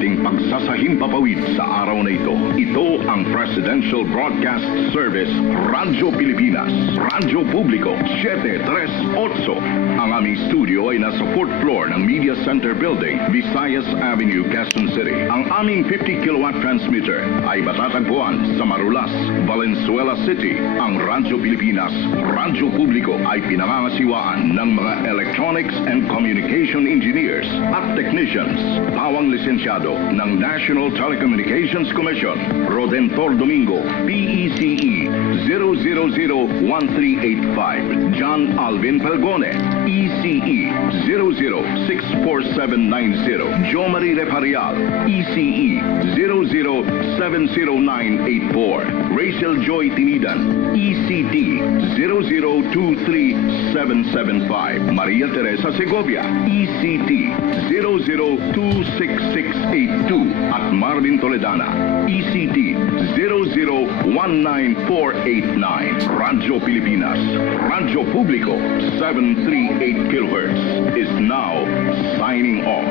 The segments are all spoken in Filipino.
ating pagsasahimpapawid sa araw na ito. Ito ang Presidential Broadcast Service, Radyo Pilipinas, Radyo Publiko, 738. Ang aming studio ay nasa 4th floor ng Media Center Building, Visayas Avenue, Quezon City. Ang aming 50 kilowatt transmitter ay matatagpuan sa Marulas, Valenzuela City. Ang Radyo Pilipinas, Radyo Publiko ay pinangangasiwaan ng mga electronics and communication engineers at technicians. Pawang lisensyado ng National Telecommunications Commission, Rodentor Domingo, PECE 0001385, John Alvin Pelgone, ECE 006470, Jo Marie Reparial, ECE 0070984, Rachel Joy Tinidan, ECT 0023775, Maria Teresa Segovia, ECT 0026682, at Marvin Toledana, ECT 0019489. Radyo Pilipinas, Radyo Publiko, 738 kHz is now signing off.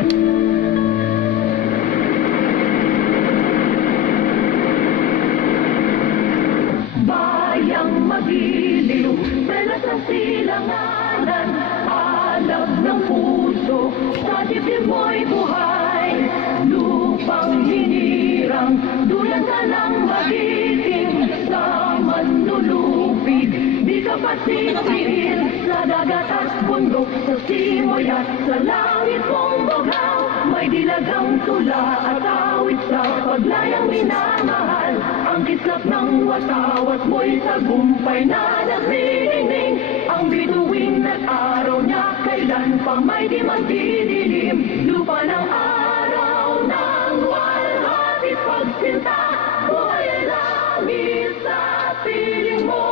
Bayang magiliw, pela sa silanganan, alab ng puso, sa dibdib mo'y buhay. Lupang hinirang, duyan ka ng magiting, sa manlulupig, di ka pasinapin, sa dagat at bundok, sa simoy at sa langit mong bagaw. May dilagang tula at awit sa paglayang minamahal, ang kislap ng watawat mo'y tagumpay na nagniningning. Ang bituin at araw niya kailan pang may di magdidilim. Lupa ng araw ng walhati pagsinta, buhay langit sa piling mo.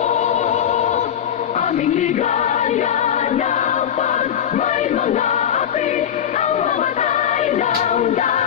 Aming ligaya na pag may mga api, ang mamatay ng dahil.